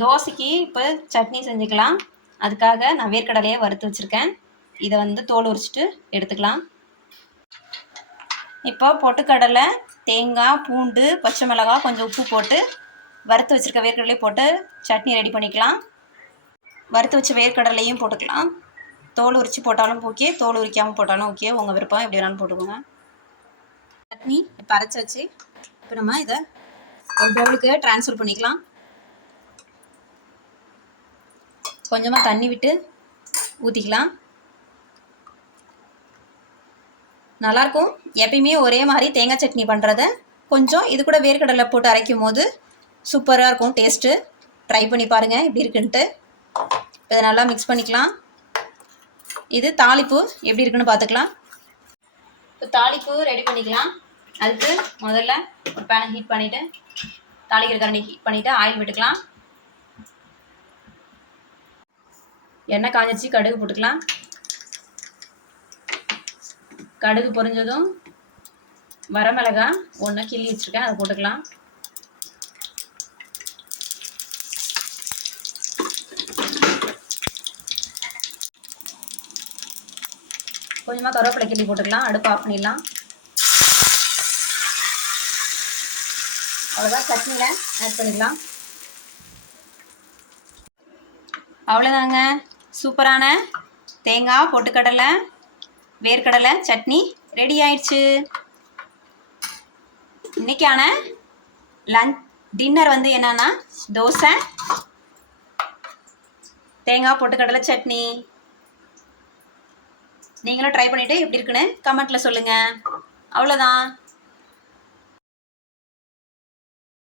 தோசைக்கு இப்போ சட்னி செஞ்சுக்கலாம். அதுக்காக நான் வேர்க்கடலையை வறுத்து வச்சுருக்கேன். இதை வந்து தோல் உரிச்சிட்டு எடுத்துக்கலாம். இப்போ பொட்டுக்கடலை, தேங்காய், பூண்டு, பச்சை மிளகாய், கொஞ்சம் உப்பு போட்டு வறுத்து வச்சுருக்க வேர்க்கடலையும் போட்டு சட்னி ரெடி பண்ணிக்கலாம். வறுத்து வச்ச வேர்க்கடலையும் போட்டுக்கலாம். தோல் உரித்து போட்டாலும் ஓகே, தோல் உரிக்காமல் போட்டாலும் ஓகே, உங்கள் விருப்பம் எப்படி வேணாலும் போட்டுக்கோங்க. சட்னி இப்போ அரைச்சாச்சு. இப்போ நம்ம இதை ஒரு பவுலுக்கு ட்ரான்ஸ்ஃபர் பண்ணிக்கலாம். கொஞ்சமாக தண்ணி விட்டு ஊற்றிக்கலாம். நல்லாயிருக்கும். எப்பயுமே ஒரே மாதிரி தேங்காய் சட்னி பண்ணுறத கொஞ்சம் இது கூட வேர்க்கடலை போட்டு அரைக்கும் போது சூப்பராக இருக்கும் டேஸ்ட்டு. ட்ரை பண்ணி பாருங்கள் எப்படி இருக்குன்ட்டு. இதை நல்லா மிக்ஸ் பண்ணிக்கலாம். இது தாளிப்பு எப்படி இருக்குன்னு பார்த்துக்கலாம். இப்போ தாளிப்பு ரெடி பண்ணிக்கலாம். அதுக்கு முதல்ல ஒரு பேனை ஹீட் பண்ணிவிட்டு தாளிக்கிற கரண்டி ஹீட் பண்ணிவிட்டு ஆயில் விட்டுக்கலாம். எண்ணெய் காஞ்சிச்சு, கடுகு போட்டுக்கலாம். கடுகு பொரிஞ்சதும் வரமிளகாய் ஒன்று கிள்ளி வச்சுருக்கேன், அதை போட்டுக்கலாம். கொஞ்சமாக கருவேப்பிலை கிள்ளி போட்டுக்கலாம். அடுப்பு ஆஃப் பண்ணிடலாம். அவ்வளோதான், சட்னியில் ஆட் பண்ணிடலாம். அவ்வளோதாங்க, சூப்பரான தேங்காய் பொட்டுக்கடலை வேர்க்கடலை சட்னி ரெடி ஆயிடுச்சு. இன்றைக்கான டின்னர் வந்து என்னன்னா தோசை, தேங்காய் பொட்டுக்கடலை சட்னி. நீங்களும் ட்ரை பண்ணிவிட்டு எப்படி இருக்குன்னு கமெண்ட்டில் சொல்லுங்கள். அவ்வளோதான்.